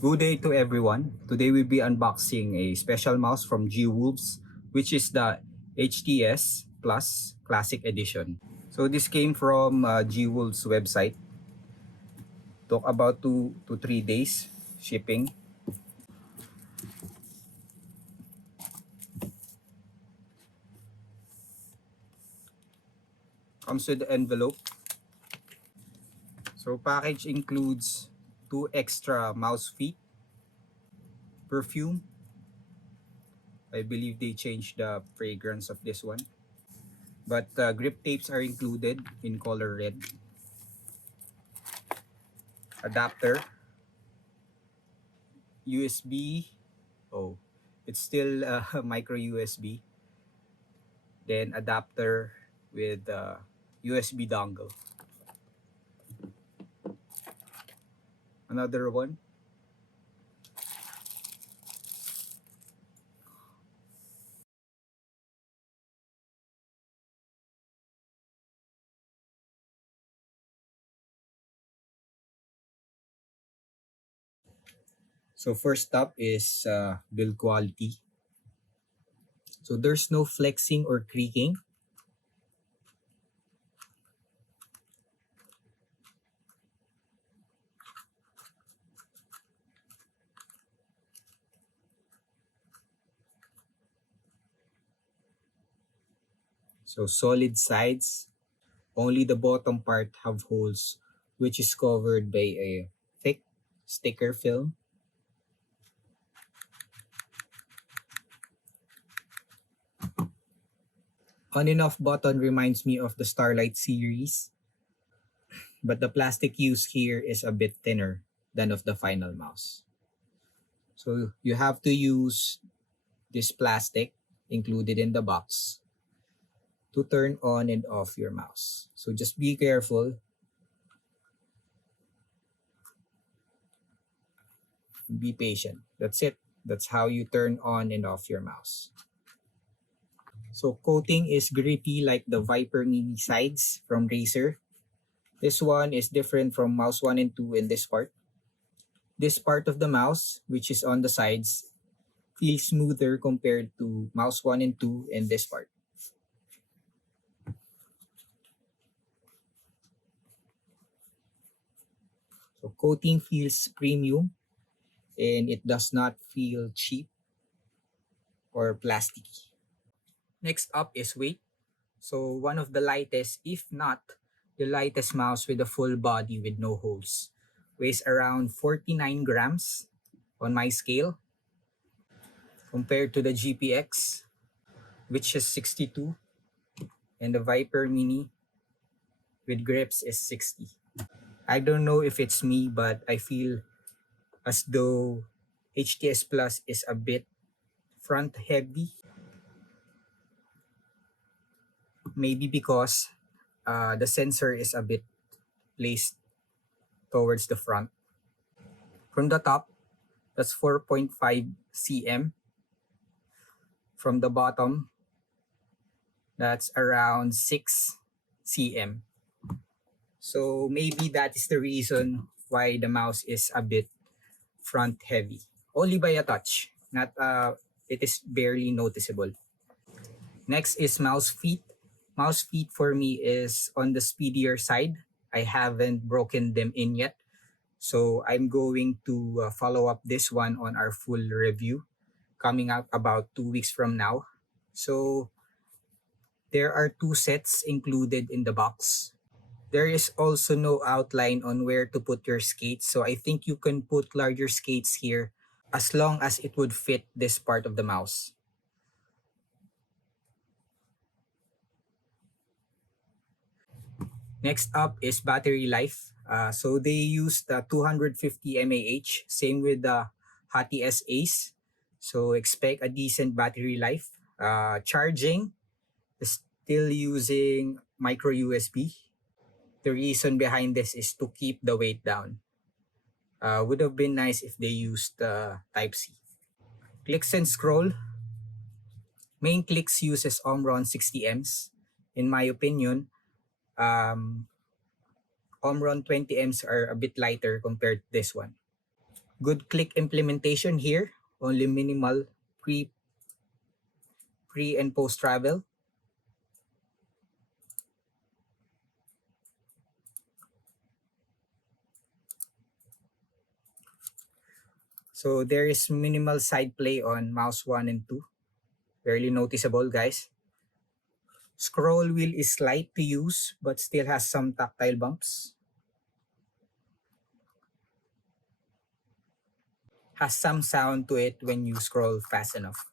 Good day to everyone. Today we'll be unboxing a special mouse from gwolves, which is the HTS Plus Classic Edition. So this came from gwolves website. Took about 2 to 3 days shipping. Comes with the envelope. So package includes 2 extra mouse feet, perfume. I believe they changed the fragrance of this one. But grip tapes are included in color red. Adapter, USB. Oh, it's still micro USB. Then adapter with USB dongle. Another one. So first up is build quality. So there's no flexing or creaking. So solid sides. Only the bottom part have holes, which is covered by a thick sticker film. On and off button reminds me of the Starlight series, but the plastic used here is a bit thinner than of the final mouse. So you have to use this plastic included in the box to turn on and off your mouse. So just be careful. Be patient. That's it. That's how you turn on and off your mouse. So coating is gritty like the Viper Mini sides from Razer. This one is different from mouse 1 and 2 in this part. This part of the mouse, which is on the sides, feels smoother compared to mouse 1 and 2 in this part. So coating feels premium and it does not feel cheap or plasticky. Next up is weight. So one of the lightest, if not the lightest mouse with a full body with no holes. Weighs around 49 grams on my scale compared to the GPX, which is 62, and the Viper Mini with grips is 60. I don't know if it's me, but I feel as though HTS Plus is a bit front heavy. Maybe because the sensor is a bit placed towards the front. From the top, that's 4.5 cm. From the bottom, that's around 6 cm. So maybe that is the reason why the mouse is a bit front heavy. Only by a touch, not it is barely noticeable. Next is mouse feet. Mouse feet for me is on the speedier side. I haven't broken them in yet. So I'm going to follow up this one on our full review coming out about 2 weeks from now. So there are 2 sets included in the box. There is also no outline on where to put your skates. So I think you can put larger skates here as long as it would fit this part of the mouse. Next up is battery life. So they use the 250 mAh, same with the hati-s Ace. So expect a decent battery life. Charging is still using micro USB. The reason behind this is to keep the weight down. Would have been nice if they used Type-C. Clicks and scroll. Main clicks uses Omron 60Ms. In my opinion, Omron 20Ms are a bit lighter compared to this one. Good click implementation here. Only minimal pre and post travel. So there is minimal side play on mouse 1 and 2. Barely noticeable, guys. Scroll wheel is light to use but still has some tactile bumps. Has some sound to it when you scroll fast enough.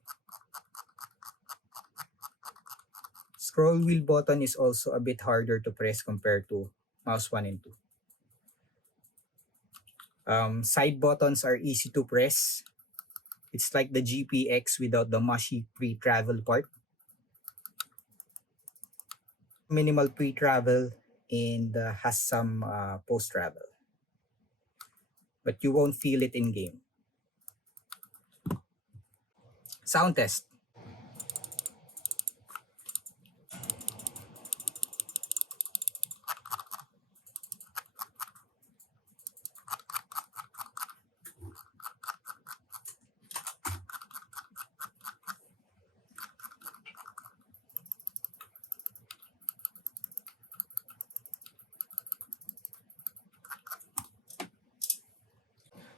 Scroll wheel button is also a bit harder to press compared to mouse 1 and 2. Side buttons are easy to press. It's like the GPX without the mushy pre-travel part. Minimal pre-travel and has some post-travel. But you won't feel it in game. Sound test.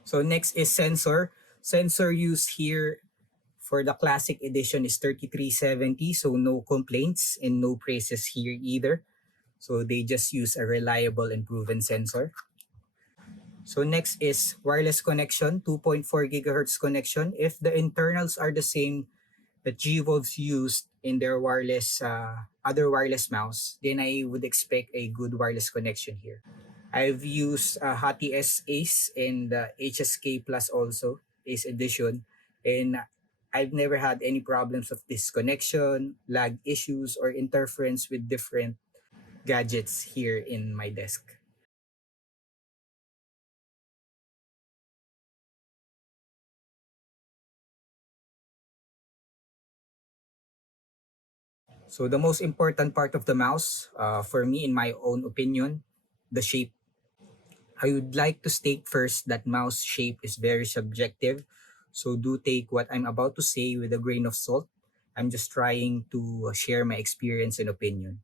So next is sensor. Sensor use here for the Classic Edition is 3370, so no complaints and no praises here either. So they just use a reliable and proven sensor. So next is wireless connection, 2.4 gigahertz connection. If the internals are the same that gwolves used in their wireless other wireless mouse, then I would expect a good wireless connection here. I've used hati-s Ace and HSK Plus also, Ace Edition, and I've never had any problems of disconnection, lag issues, or interference with different gadgets here in my desk. So the most important part of the mouse, for me, in my own opinion, the shape. I would like to state first that mouse shape is very subjective. So do take what I'm about to say with a grain of salt. I'm just trying to share my experience and opinion.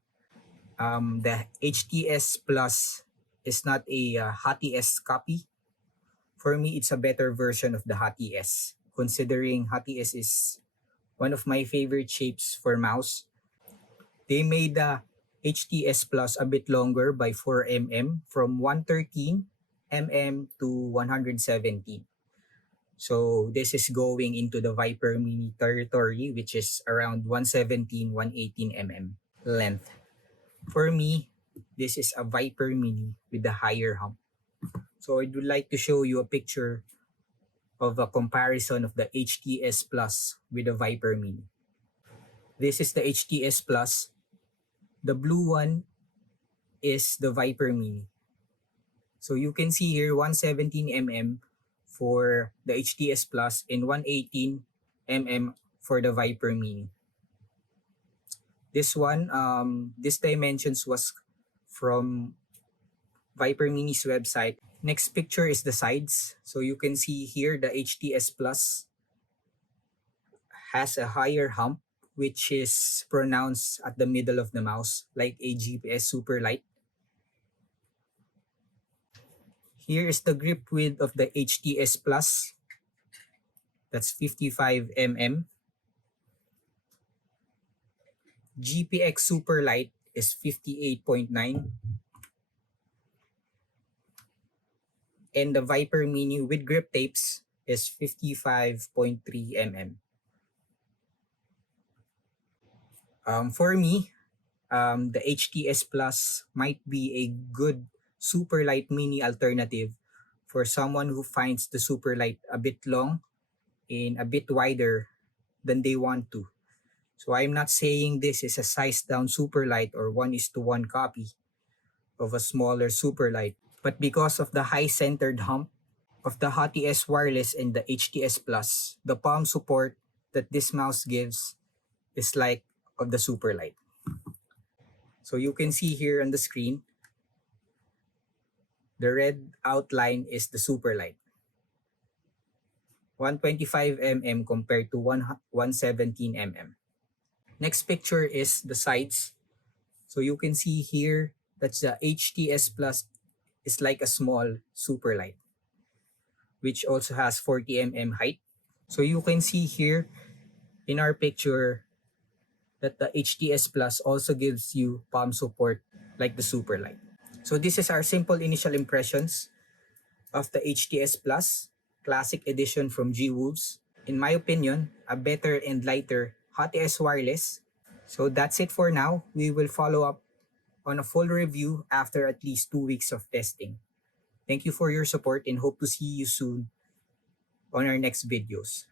The HTS Plus is not a hati-s copy. For me, it's a better version of the hati-s. Considering hati-s is one of my favorite shapes for mouse, they made the HTS Plus a bit longer by 4 mm from 113 mm to 117. So this is going into the Viper Mini territory, which is around 117, 118 mm length. For me, this is a Viper Mini with a higher hump. So I would like to show you a picture of a comparison of the HTS Plus with the Viper Mini. This is the HTS Plus. The blue one is the Viper Mini. So you can see here 117 mm for the HTS Plus and 118 mm for the Viper Mini. This one, this dimensions was from Viper Mini's website. Next picture is the sides. So you can see here the HTS Plus has a higher hump, which is pronounced at the middle of the mouse, like a GPS superlight. Here is the grip width of the HTS Plus. That's 55 mm. GPX Superlight is 58.9. And the Viper Mini with grip tapes is 55.3 mm. For me, the HTS Plus might be a good Superlight Mini alternative for someone who finds the Superlight a bit long and a bit wider than they want to. So I'm not saying this is a size down Superlight or 1:1 copy of a smaller Superlight, but because of the high centered hump of the hati-s wireless and the HTS Plus, the palm support that this mouse gives is like of the Superlight. So you can see here on the screen, the red outline is the Superlight. 125 mm compared to 117 mm. Next picture is the sides. So you can see here that's the HTS Plus is like a small superlight, which also has 40 mm height. So you can see here in our picture that the HTS Plus also gives you palm support like the superlight. So this is our simple initial impressions of the HTS Plus Classic Edition from gwolves. In my opinion, a better and lighter hati-s wireless. So that's it for now. We will follow up on a full review after at least 2 weeks of testing. Thank you for your support and hope to see you soon on our next videos.